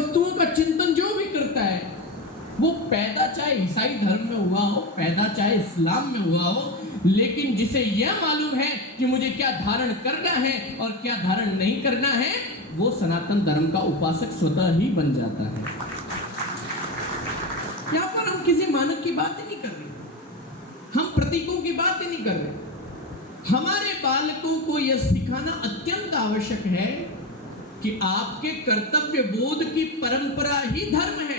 वस्तुओं का चिंतन जो भी करता है, वो पैदा चाहे ईसाई धर्म में हुआ हो, पैदा चाहे इस्लाम में हुआ हो, लेकिन जिसे यह मालूम है कि मुझे क्या धारण करना है और क्या धारण नहीं करना है, वो सनातन धर्म का उपासक स्वतः ही बन जाता है। यहां पर हम किसी मानक की बात ही नहीं कर रहे, हम प्रतीकों की बात ही नहीं कर रहे। हमारे बालकों को यह सिखाना अत्यंत आवश्यक है कि आपके कर्तव्य बोध की परंपरा ही धर्म है।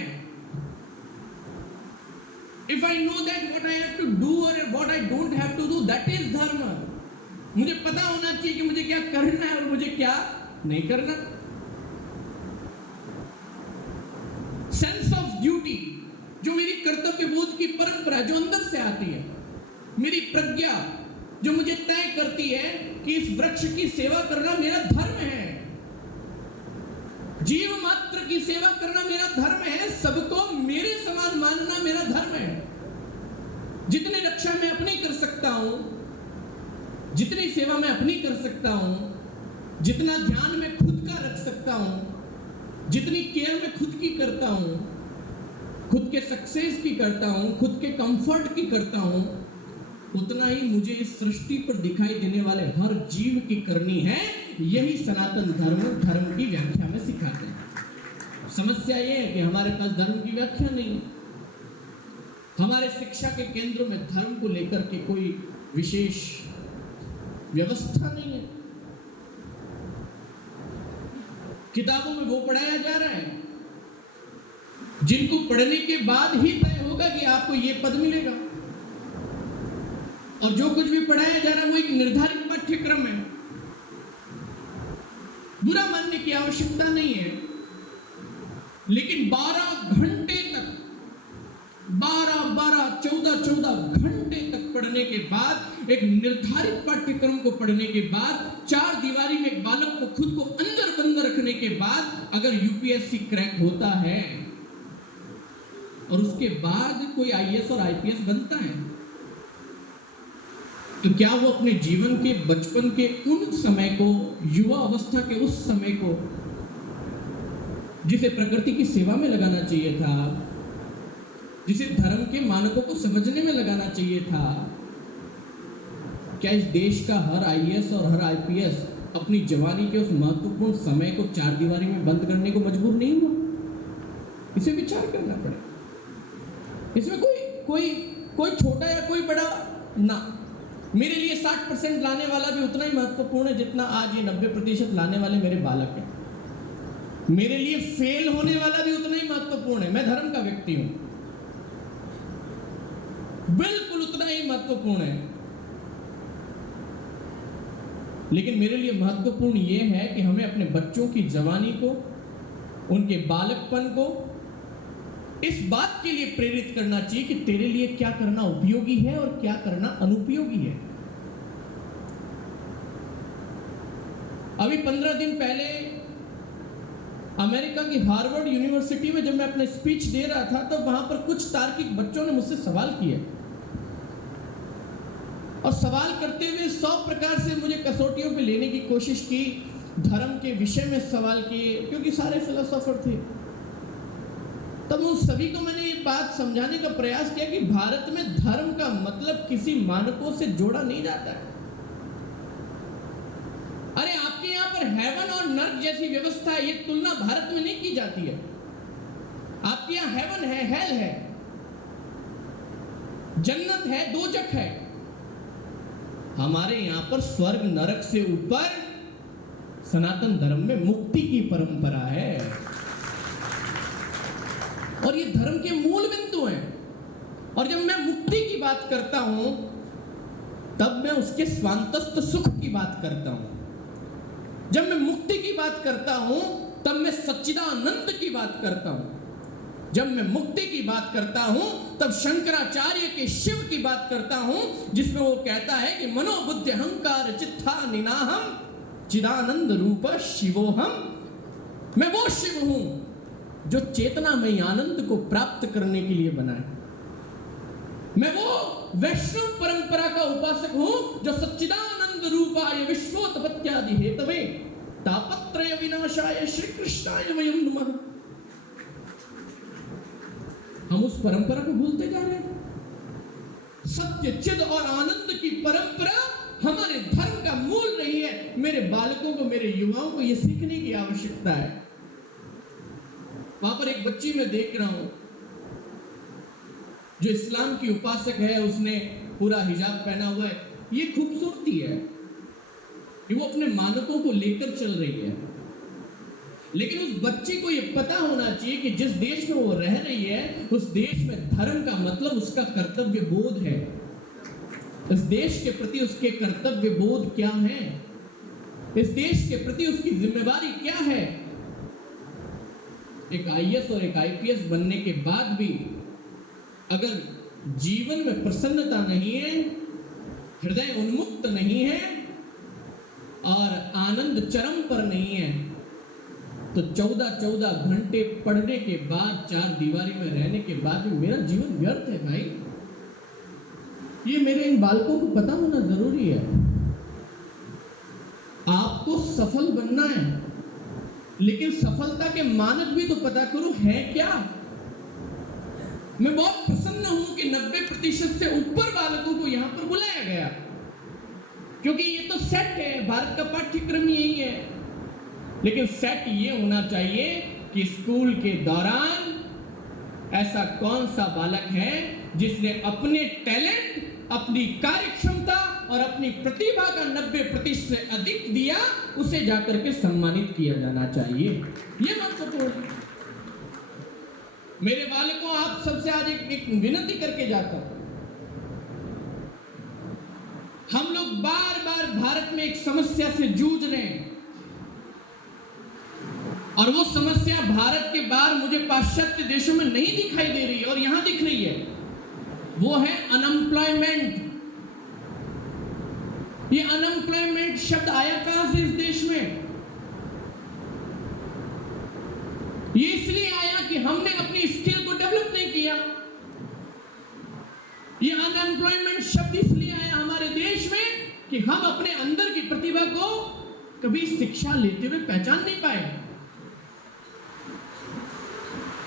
If I know that what I have to do or what I don't have to do, that is dharma. मुझे पता होना चाहिए कि मुझे क्या करना है और मुझे क्या नहीं करना। सेंस ऑफ ड्यूटी, जो मेरी कर्तव्य बोध की परंपरा जो अंदर से आती है, मेरी प्रज्ञा जो मुझे तय करती है कि इस वृक्ष की सेवा करना मेरा धर्म है, जीव मात्र की सेवा करना मेरा धर्म है, सबको मेरे समान मानना मेरा धर्म है। जितनी रक्षा मैं अपनी कर सकता हूं, जितनी सेवा मैं अपनी कर सकता हूं, जितना ध्यान मैं खुद का रख सकता हूं, जितनी केयर मैं खुद की करता हूं, खुद के सक्सेस की करता हूं, खुद के कंफर्ट की करता हूं, उतना ही मुझे इस सृष्टि पर दिखाई देने वाले हर जीव की करनी है। यही सनातन धर्म की व्याख्या में सिखाते हैं। समस्या यह है कि हमारे पास धर्म की व्याख्या नहीं है। हमारे शिक्षा के केंद्रों में धर्म को लेकर के कोई विशेष व्यवस्था नहीं है। किताबों में वो पढ़ाया जा रहा है जिनको पढ़ने के बाद ही तय होगा कि आपको ये पद मिलेगा, और जो कुछ भी पढ़ाया जा रहा है वो एक निर्धारित पाठ्यक्रम है। बुरा मानने की आवश्यकता नहीं है, लेकिन 12 घंटे तक 14 घंटे तक पढ़ने के बाद, एक निर्धारित पाठ्यक्रम को पढ़ने के बाद, 4 दीवारी में एक बालक को खुद को अंदर बंद रखने के बाद अगर यूपीएससी क्रैक होता है और उसके बाद कोई आईएएस और आईपीएस बनता है, तो क्या वो अपने जीवन के बचपन के उन समय को, युवा अवस्था के उस समय को, जिसे प्रकृति की सेवा में लगाना चाहिए था, जिसे धर्म के मानकों को समझने में लगाना चाहिए था, क्या इस देश का हर आईएएस और हर आईपीएस अपनी जवानी के उस महत्वपूर्ण समय को 4 दीवारी में बंद करने को मजबूर नहीं हुआ? इसे विचार करना पड़ेगा। इसमें कोई छोटा या कोई बड़ा ना। मेरे लिए 60% लाने वाला भी उतना ही महत्वपूर्ण है जितना आज ये 90% लाने वाले मेरे बालक हैं। मेरे लिए फेल होने वाला भी उतना ही महत्वपूर्ण है। मैं धर्म का व्यक्ति हूं, बिल्कुल उतना ही महत्वपूर्ण है। लेकिन मेरे लिए महत्वपूर्ण यह है कि हमें अपने बच्चों की जवानी को, उनके बालकपन को इस बात के लिए प्रेरित करना चाहिए कि तेरे लिए क्या करना उपयोगी है और क्या करना अनुपयोगी है। अभी 15 दिन पहले अमेरिका की हार्वर्ड यूनिवर्सिटी में जब मैं अपने स्पीच दे रहा था, तो वहां पर कुछ तार्किक बच्चों ने मुझसे सवाल किए, और सवाल करते हुए 100 प्रकार से मुझे कसौटियों पे लेने की कोशिश की। धर्म के विषय में सवाल किए, क्योंकि सारे फिलोसोफर थे। तब उन सभी को मैंने ये बात समझाने का प्रयास किया कि भारत में धर्म का मतलब किसी मानकों से जोड़ा नहीं जाता है। अरे आपके यहां पर हेवन और नर्क जैसी व्यवस्था है, ये तुलना भारत में नहीं की जाती है। आपके यहां हेवन है, हेल है, जन्नत है, दोजख है। हमारे यहां पर स्वर्ग नरक से ऊपर सनातन धर्म में मुक्ति की परंपरा है, और ये धर्म के मूल बिंदु हैं। और जब मैं मुक्ति की बात करता हूं, तब मैं उसके स्वांतस्थ सुख की बात करता हूं। जब मैं मुक्ति की बात करता हूं, तब मैं सच्चिदानंद की बात करता हूं। जब मैं मुक्ति की बात करता हूं, तब शंकराचार्य के शिव की बात करता हूं, जिसमें वो कहता है कि मनोबुद्धि अहंकार चित्ता निनाहम चिदानंद रूप शिवोहम। मैं वो शिव हूं जो चेतनामय आनंद को प्राप्त करने के लिए बना है। मैं वो वैष्णव परंपरा का उपासक हूं जो सच्चिदानंद रूपाय विश्वोत्पत्त्यादि हेतवे तापत्रय विनाशाय श्री कृष्णाय वयं नमः। उस परंपरा को भूलते जा रहे हैं। सत्य, चिद और आनंद की परंपरा हमारे धर्म का मूल रही है। मेरे बालकों को, मेरे युवाओं को यह सीखने की आवश्यकता है। वहां पर एक बच्ची मैं देख रहा हूं जो इस्लाम की उपासक है, उसने पूरा हिजाब पहना हुआ है। ये खूबसूरती है कि वो अपने मानकों को लेकर चल रही है, लेकिन उस बच्ची को यह पता होना चाहिए कि जिस देश में वो रह रही है, उस देश में धर्म का मतलब उसका कर्तव्य बोध है। इस देश के प्रति उसके कर्तव्य बोध क्या है, इस देश के प्रति उसकी जिम्मेवारी क्या है। एक आईएएस और एक आईपीएस बनने के बाद भी अगर जीवन में प्रसन्नता नहीं है, हृदय उन्मुक्त नहीं है और आनंद चरम पर नहीं है, तो 14 घंटे पढ़ने के बाद, 4 दीवारी में रहने के बाद भी मेरा जीवन व्यर्थ है भाई। ये मेरे इन बालकों को पता होना जरूरी है। आपको सफल बनना है, लेकिन सफलता के मानक भी तो पता करो है क्या। मैं बहुत प्रसन्न हूं कि 90% से ऊपर बालकों को यहां पर बुलाया गया, क्योंकि ये तो सेट है, भारत का पाठ्यक्रम यही है। लेकिन सेट ये होना चाहिए कि स्कूल के दौरान ऐसा कौन सा बालक है जिसने अपने टैलेंट, अपनी कार्यक्षमता और अपनी प्रतिभा का 90% से अधिक दिया, उसे जाकर के सम्मानित किया जाना चाहिए। ये महत्वपूर्ण है। मेरे बालकों, आप सबसे आज एक विनती करके जाता हूं। हम लोग बार बार भारत में एक समस्या से जूझ रहे हैं, और वो समस्या भारत के बाहर मुझे पाश्चात्य देशों में नहीं दिखाई दे रही है और यहां दिख रही है। वो है अनएम्प्लॉयमेंट। ये अनएम्प्लॉयमेंट शब्द आया कहां से इस देश में? ये इसलिए आया कि हमने अपनी स्किल को डेवलप नहीं किया। ये अनएम्प्लॉयमेंट शब्द इसलिए आया हमारे देश में कि हम अपने अंदर की प्रतिभा को कभी शिक्षा लेते हुए पहचान नहीं पाए।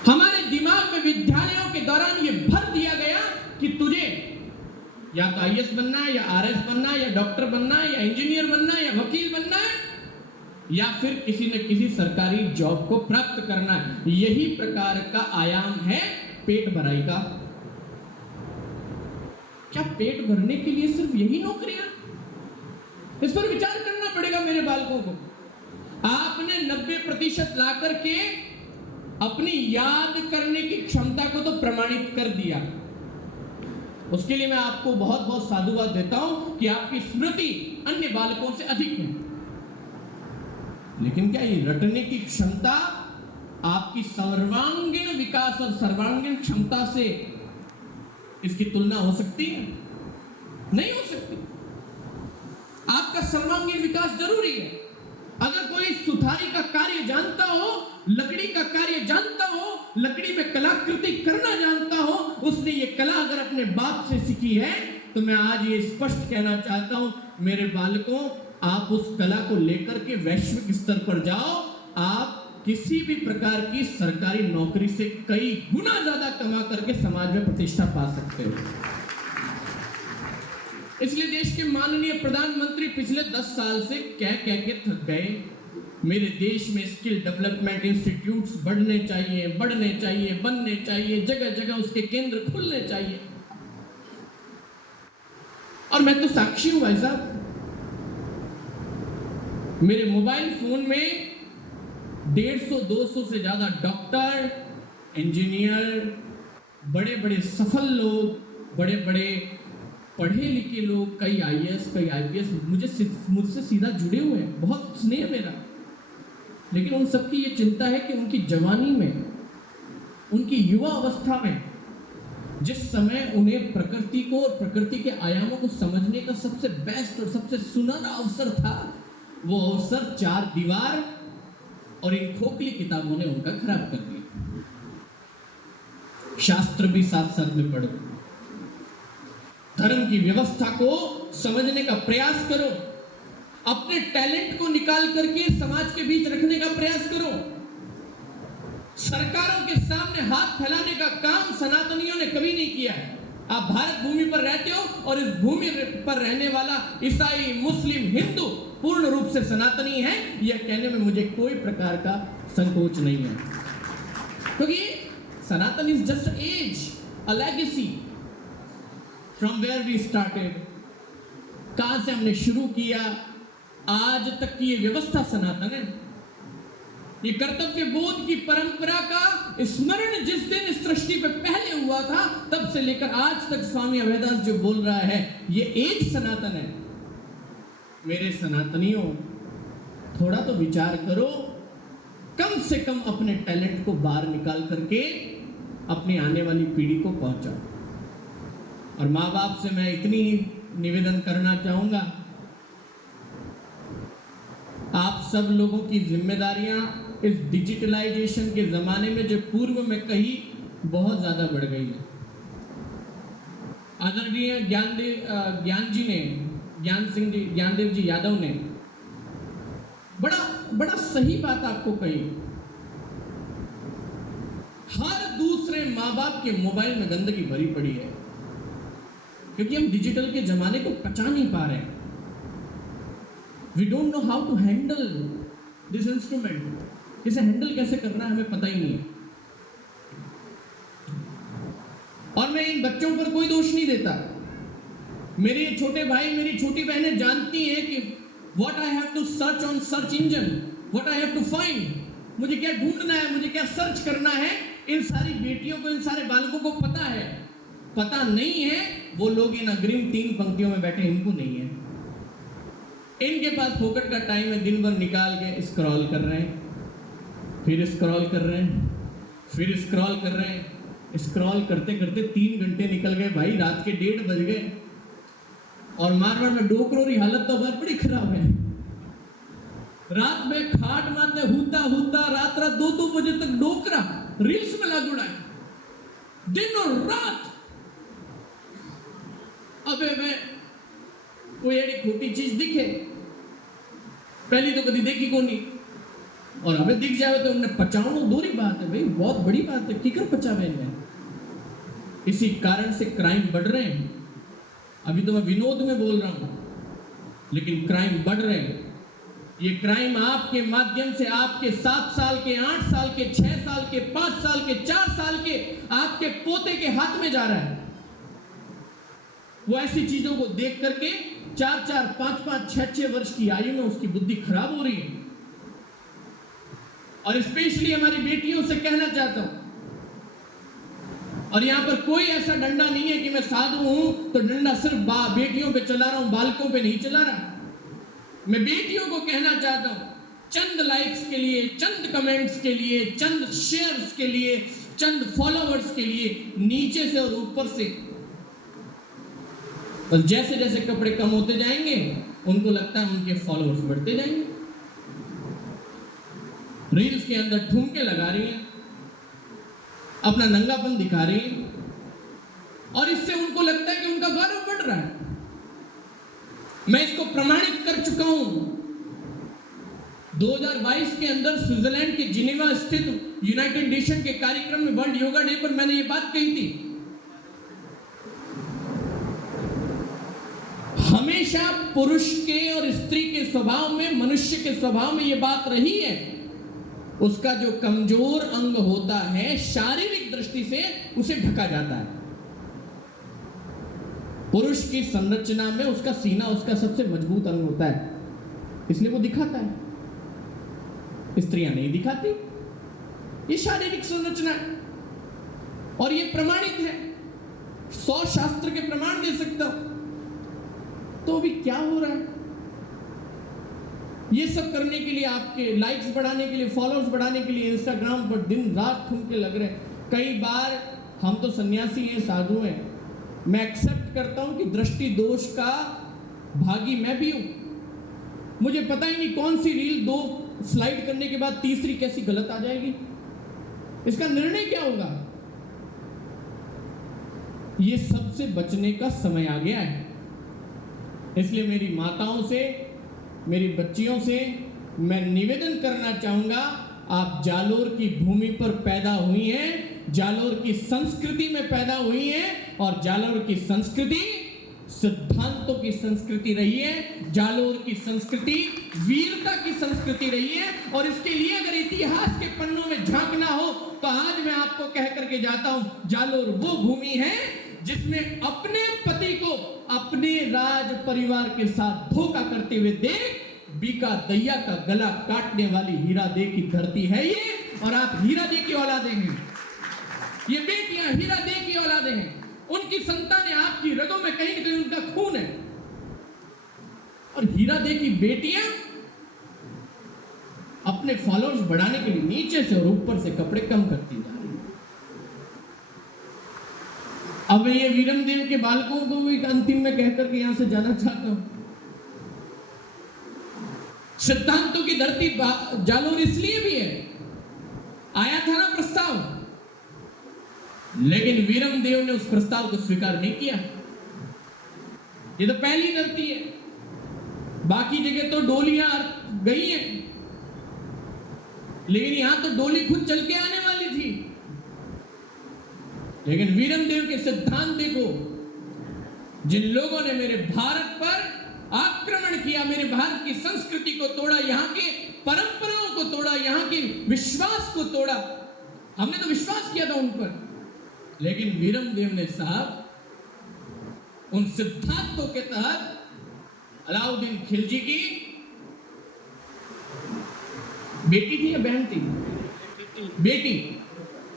हमारे दिमाग में विद्यालयों के दौरान ये भर दिया गया कि तुझे या तो आईएएस बनना है, या आरएस बनना है, या डॉक्टर बनना है, या इंजीनियर बनना है, या वकील बनना है, या फिर किसी न किसी सरकारी जॉब को प्राप्त करना है। यही प्रकार का आयाम है पेट भराई का। क्या पेट भरने के लिए सिर्फ यही नौकरियां? इस पर विचार करना पड़ेगा मेरे बालकों को। आपने 90% ला करके अपनी याद करने की क्षमता को तो प्रमाणित कर दिया। उसके लिए मैं आपको बहुत बहुत साधुवाद देता हूं कि आपकी स्मृति अन्य बालकों से अधिक है। लेकिन क्या ये रटने की क्षमता आपकी सर्वांगीण विकास और सर्वांगीण क्षमता से इसकी तुलना हो सकती है? नहीं हो सकती। आपका सर्वांगीण विकास जरूरी है। अगर कोई सुथारी का कार्य जानता हो, लकड़ी का कार्य जानता हो, लकड़ी में कलाकृति करना जानता हो, उसने ये कला अगर अपने बाप से सीखी है, तो मैं आज ये स्पष्ट कहना चाहता हूं मेरे बालकों, आप उस कला को लेकर के वैश्विक स्तर पर जाओ। आप किसी भी प्रकार की सरकारी नौकरी से कई गुना ज्यादा कमा करके समाज में प्रतिष्ठा पा सकते हो। इसलिए देश के माननीय प्रधानमंत्री पिछले 10 साल से कह के थक गए, मेरे देश में स्किल डेवलपमेंट इंस्टीट्यूट्स बढ़ने चाहिए, बनने चाहिए, जगह जगह उसके केंद्र खुलने चाहिए। और मैं तो साक्षी हूं भाई साहब, मेरे मोबाइल फोन में 150-200 से ज्यादा डॉक्टर, इंजीनियर, बड़े बड़े सफल लोग, बड़े बड़े पढ़े लिखे लोग, कई आईएएस, कई आईपीएस मुझसे सीधा जुड़े हुए हैं। बहुत स्नेह मेरा। लेकिन उन सबकी ये चिंता है कि उनकी जवानी में, उनकी युवा अवस्था में, जिस समय उन्हें प्रकृति को और प्रकृति के आयामों को समझने का सबसे बेस्ट और सबसे सुनहरा अवसर था, वो अवसर 4 दीवार और इन खोखली किताबों ने उनका खराब कर दिया। शास्त्र भी साथ साथ में पढ़ो, धर्म की व्यवस्था को समझने का प्रयास करो, अपने टैलेंट को निकाल करके समाज के बीच रखने का प्रयास करो। सरकारों के सामने हाथ फैलाने का काम सनातनियों ने कभी नहीं किया है। आप भारत भूमि पर रहते हो और इस भूमि पर रहने वाला ईसाई, मुस्लिम, हिंदू पूर्ण रूप से सनातनी है, यह कहने में मुझे कोई प्रकार का संकोच नहीं है, क्योंकि Sanatan is just as, a legacy from where we started. कहां से हमने शुरू किया, आज तक की ये व्यवस्था सनातन है। ये कर्तव्य बोध की परंपरा का स्मरण जिस दिन इस सृष्टि पे पहले हुआ था, तब से लेकर आज तक स्वामी अभयदास जो बोल रहा है, ये एज सनातन है। मेरे सनातनियों, थोड़ा तो विचार करो, कम से कम अपने टैलेंट को बाहर निकाल करके अपनी आने वाली पीढ़ी को पहुंचाओ। और माँ बाप से मैं इतनी निवेदन करना चाहूंगा, आप सब लोगों की जिम्मेदारियां इस डिजिटलाइजेशन के जमाने में जो पूर्व में कही, बहुत ज्यादा बढ़ गई है। आदरणीय ज्ञानदेव जी यादव ने बड़ा सही बात आपको कही। हर दूसरे माँ बाप के मोबाइल में गंदगी भरी पड़ी है, क्योंकि हम डिजिटल के जमाने को पचा नहीं पा रहे हैं। We don't know how to handle this instrument. इसे हैंडल कैसे करना है हमें पता ही नहीं है। और मैं इन बच्चों पर कोई दोष नहीं देता। मेरे छोटे भाई, मेरी छोटी बहनें जानती हैं कि what I have to search on search engine, what I have to find, मुझे क्या ढूंढना है, मुझे क्या सर्च करना है। इन सारी बेटियों को, इन सारे बालकों को पता है। पता नहीं है वो लोग इन अग्रिम 3 पंक्तियों में बैठे, इनको नहीं है। इनके पास फोकट का टाइम है, दिन भर निकाल के स्क्रॉल कर रहे हैं, फिर स्क्रॉल कर रहे हैं, फिर स्क्रॉल कर रहे हैं। स्क्रॉल करते करते 3 घंटे निकल गए भाई, रात के 1:30 बज गए। और मारवाड़ में डोकरोरी हालत तो बहुत बड़ी खराब है। रात में खाट मारते हूता हूता रात 2-2 बजे तक डोकरा रील्स में लग उड़ा है, दिन और रात। अबे मैं कोई एड़ी खोटी चीज दिखे, पहली तो कभी देखी को नहीं, और हमें दिख जाए तो उन्हें पचाओ दूरी बात है भाई, बहुत बड़ी बात है, किकर पचावे इन्हें। इसी कारण से क्राइम बढ़ रहे हैं। अभी तो मैं विनोद में बोल रहा हूं, लेकिन क्राइम बढ़ रहे हैं। ये क्राइम आपके माध्यम से आपके 7 साल के, 8 साल के, 6 साल के, 5 साल के, 4 साल के आपके पोते के हाथ में जा रहा है। वो ऐसी चीजों को देख करके 4-4, 5-5, 6-6 वर्ष की आयु में उसकी बुद्धि खराब हो रही है। और स्पेशली हमारी बेटियों से कहना चाहता हूं, और यहां पर कोई ऐसा डंडा नहीं है कि मैं साधु हूं तो डंडा सिर्फ बेटियों पे चला रहा हूं, बालकों पे नहीं चला रहा। मैं बेटियों को कहना चाहता हूं, चंद लाइक्स के लिए, चंद कमेंट्स के लिए, चंद शेयर्स के लिए, चंद फॉलोअर्स के लिए नीचे से और ऊपर से, और जैसे जैसे कपड़े कम होते जाएंगे उनको लगता है उनके फॉलोअर्स बढ़ते जाएंगे। रील्स के अंदर ठुमके लगा रही हैं, अपना नंगापन दिखा रही हैं, और इससे उनको लगता है कि उनका गौरव बढ़ रहा है। मैं इसको प्रमाणित कर चुका हूं। 2022 के अंदर स्विट्जरलैंड के जिनेवा स्थित यूनाइटेड नेशन के कार्यक्रम में वर्ल्ड योगा डे पर मैंने ये बात कही थी। हमेशा पुरुष के और स्त्री के स्वभाव में, मनुष्य के स्वभाव में यह बात रही है, उसका जो कमजोर अंग होता है शारीरिक दृष्टि से उसे ढका जाता है। पुरुष की संरचना में उसका सीना उसका सबसे मजबूत अंग होता है, इसलिए वो दिखाता है। स्त्रियां नहीं दिखाती, ये शारीरिक संरचना है और ये प्रमाणित है। 100 शास्त्र के प्रमाण दे सकता हूं। तो अभी क्या हो रहा है? ये सब करने के लिए, आपके लाइक्स बढ़ाने के लिए, फॉलोअर्स बढ़ाने के लिए इंस्टाग्राम पर दिन रात ठुमके लग रहे हैं। कई बार हम तो सन्यासी हैं, साधु हैं, मैं एक्सेप्ट करता हूं कि दृष्टि दोष का भागी मैं भी हूं। मुझे पता ही नहीं कौन सी रील 2 स्लाइड करने के बाद तीसरी कैसी गलत आ जाएगी, इसका निर्णय क्या होगा। ये सबसे बचने का समय आ गया है। इसलिए मेरी माताओं से, मेरी बच्चियों से मैं निवेदन करना चाहूंगा आप जालोर की भूमि पर पैदा हुई हैं, जालोर की संस्कृति में पैदा हुई हैं, और जालोर की संस्कृति सिद्धांतों की संस्कृति रही है, जालोर की संस्कृति वीरता की संस्कृति रही है। और इसके लिए अगर इतिहास के पन्नों में झांकना हो तो आज मैं आपको कह करके जाता हूं, जालोर वो भूमि है जिसने अपने पति को अपने राज परिवार के साथ धोखा करते हुए देख बीका दैया का गला काटने वाली हीरा दे की धरती है ये। और आप हीरा दे की औलादे हैं, ये बेटियां हीरा दे की औलादे हैं, उनकी संतानें आपकी रगों में कहीं न कहीं उनका खून है। और हीरा दे की बेटियां अपने फॉलोअर्स बढ़ाने के लिए नीचे से और ऊपर से कपड़े कम करती जा रही है। अब ये वीरम देव के बालकों को भी अंतिम में कहकर के यहां से जाना चाहता हूं। सिद्धांतों की धरती जालोर इसलिए भी है, आया था ना प्रस्ताव, लेकिन वीरम देव ने उस प्रस्ताव को स्वीकार नहीं किया। ये तो पहली धरती है, बाकी जगह तो डोलियां गई हैं, लेकिन यहां तो डोली खुद चल के आने वाली थी। लेकिन वीरम देव के सिद्धांत देखो, जिन लोगों ने मेरे भारत पर आक्रमण किया, मेरे भारत की संस्कृति को तोड़ा, यहां के परंपराओं को तोड़ा, यहां के विश्वास को तोड़ा, हमने तो विश्वास किया था उन पर, लेकिन वीरम देव ने साहब उन सिद्धांतों के तहत अलाउद्दीन खिलजी की बेटी थी या बहन थी, बेटी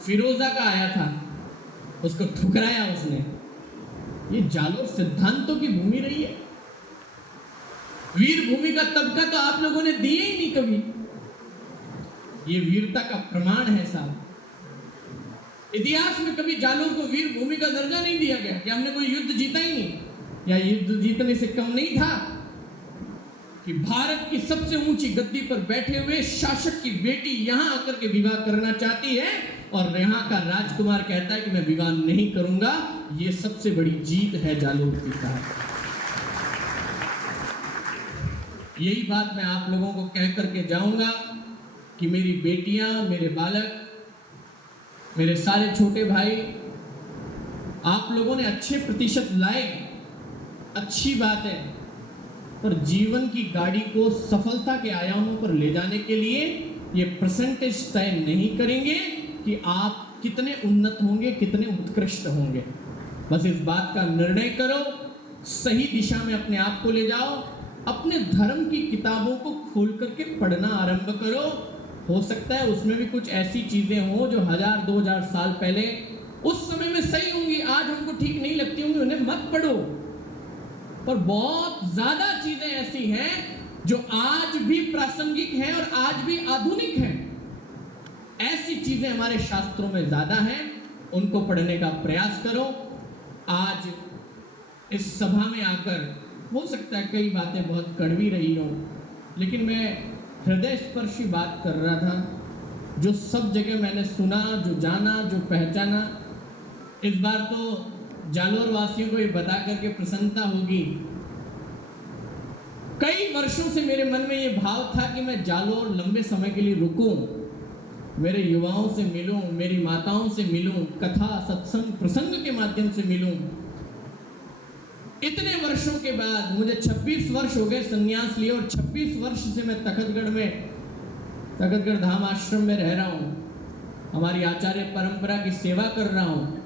फिरोजा का आया था, उसको ठुकराया उसने। ये जालोर सिद्धांतों की भूमि रही है। वीर भूमि का तबका तो आप लोगों ने दिया ही नहीं कभी। ये वीरता का प्रमाण है साहब। इतिहास में कभी जालोर को वीर भूमि का दर्जा नहीं दिया गया कि हमने कोई युद्ध जीता ही नहीं, या युद्ध जीतने से कम नहीं था कि भारत की सबसे ऊंची गद्दी पर बैठे हुए शासक की बेटी यहां आकर के विवाह करना चाहती है और यहां का राजकुमार कहता है कि मैं विवाह नहीं करूंगा। ये सबसे बड़ी जीत है जालोर की साहब। यही बात मैं आप लोगों को कह करके जाऊंगा कि मेरी बेटियां, मेरे बालक, मेरे सारे छोटे भाई, आप लोगों ने अच्छे प्रतिशत लाए, अच्छी बात है, पर जीवन की गाड़ी को सफलता के आयामों पर ले जाने के लिए ये परसेंटेज तय नहीं करेंगे कि आप कितने उन्नत होंगे, कितने उत्कृष्ट होंगे। बस इस बात का निर्णय करो, सही दिशा में अपने आप को ले जाओ, अपने धर्म की किताबों को खोल करके पढ़ना आरंभ करो। हो सकता है उसमें भी कुछ ऐसी चीजें हो जो 1000-2000 साल पहले उस समय में सही होंगी, आज हमको ठीक नहीं लगती होंगी, उन्हें मत पढ़ो। पर बहुत ज्यादा चीजें ऐसी हैं जो आज भी प्रासंगिक हैं और आज भी आधुनिक हैं। ऐसी चीजें हमारे शास्त्रों में ज्यादा हैं, उनको पढ़ने का प्रयास करो। आज इस सभा में आकर हो सकता है कई बातें बहुत कड़वी रही हो, लेकिन मैं हृदय स्पर्शी बात कर रहा था, जो सब जगह मैंने सुना, जो जाना, जो पहचाना। इस बार तो जालोर वासियों को ये बता करके प्रसन्नता होगी, कई वर्षों से मेरे मन में ये भाव था कि मैं जालोर लंबे समय के लिए रुकूं, मेरे युवाओं से मिलूं, मेरी माताओं से मिलूं, कथा सत्संग प्रसंग के माध्यम से मिलूं। इतने वर्षों के बाद मुझे 26 वर्ष हो गए संन्यास लिए, और 26 वर्ष से मैं तखतगढ़ धाम आश्रम में रह रहा हूँ, हमारी आचार्य परंपरा की सेवा कर रहा हूँ।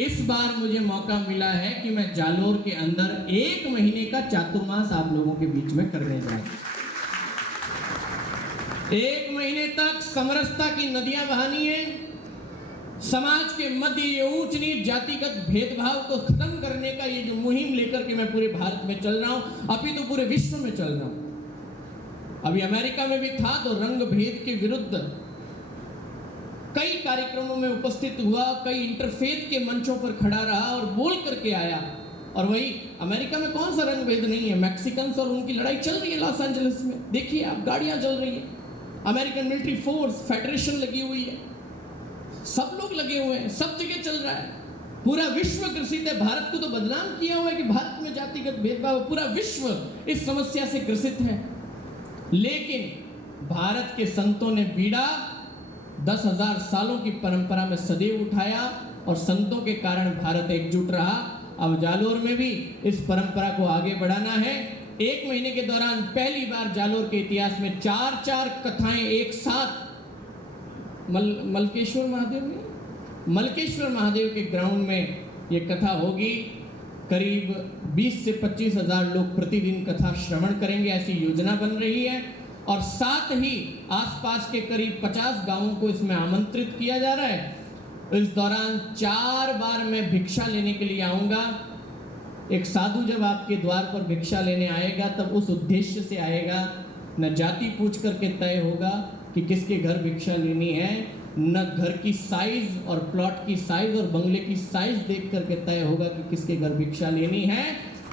इस बार मुझे मौका मिला है कि मैं जालोर के अंदर 1 महीने का चातुर्मास आप लोगों के बीच में करने जा रहा हूं। 1 महीने तक समरसता की नदियां बहानी है, समाज के मध्य ये ऊंच नीच जातिगत भेदभाव को खत्म करने का ये जो मुहिम लेकर के मैं पूरे भारत में चल रहा हूं, अभी तो पूरे विश्व में चल रहा हूं। अभी अमेरिका में भी था तो रंग भेद के विरुद्ध कई कार्यक्रमों में उपस्थित हुआ, कई इंटरफेथ के मंचों पर खड़ा रहा और बोल करके आया। और वही अमेरिका में कौन सा रंग भेद नहीं है, मैक्सिकन्स और उनकी लड़ाई चल रही है लॉस एंजलिस में, देखिए आप, गाड़ियां जल रही है, अमेरिकन मिलिट्री फोर्स फेडरेशन लगी हुई है, सब लोग लगे हुए हैं, सब जगह चल रहा है, पूरा विश्व ग्रसित है। भारत को तो बदनाम किया हुआ है कि भारत में जातिगत भेदभाव, पूरा विश्व इस समस्या से ग्रसित है। लेकिन भारत के संतों ने बीड़ा 10,000 सालों की परंपरा में सदैव उठाया और संतों के कारण भारत एकजुट रहा। अब जालोर में भी इस परंपरा को आगे बढ़ाना है। 1 महीने के दौरान पहली बार जालोर के इतिहास में 4 कथाएं एक साथ मलकेश्वर महादेव के ग्राउंड में ये कथा होगी। करीब 20 से 25,000 लोग प्रतिदिन कथा श्रवण करेंगे, ऐसी योजना बन रही है। और साथ ही आसपास के करीब 50 गांवों को इसमें आमंत्रित किया जा रहा है। इस दौरान 4 बार मैं भिक्षा लेने के लिए आऊँगा। एक साधु जब आपके द्वार पर भिक्षा लेने आएगा तब उस उद्देश्य से आएगा, न जाति पूछ करके तय होगा कि किसके घर भिक्षा लेनी है, न घर की साइज और प्लॉट की साइज और बंगले की साइज देख करके तय होगा कि किसके घर भिक्षा लेनी है।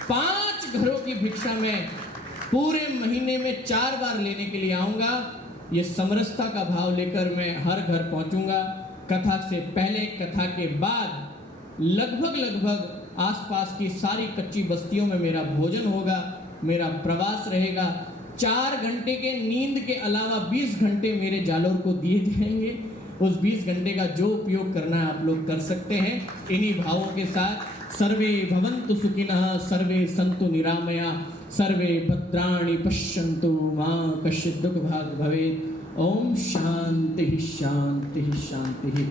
5 घरों की भिक्षा में पूरे महीने में 4 बार लेने के लिए आऊँगा। ये समरसता का भाव लेकर मैं हर घर पहुँचूँगा। कथा से पहले, कथा के बाद लगभग आसपास की सारी कच्ची बस्तियों में मेरा भोजन होगा, मेरा प्रवास रहेगा। 4 घंटे के नींद के अलावा 20 घंटे मेरे जालोर को दिए जाएंगे। उस 20 घंटे का जो उपयोग करना है आप लोग कर सकते हैं। इन्हीं भावों के साथ सर्वे भवन्तु सुखिनः, सर्वे सन्तु निरामया, सर्वे भद्राणि पश्यन्तु मा कश्चित् दुःखभाग् भवेत्। ओम शांति शांति शांति।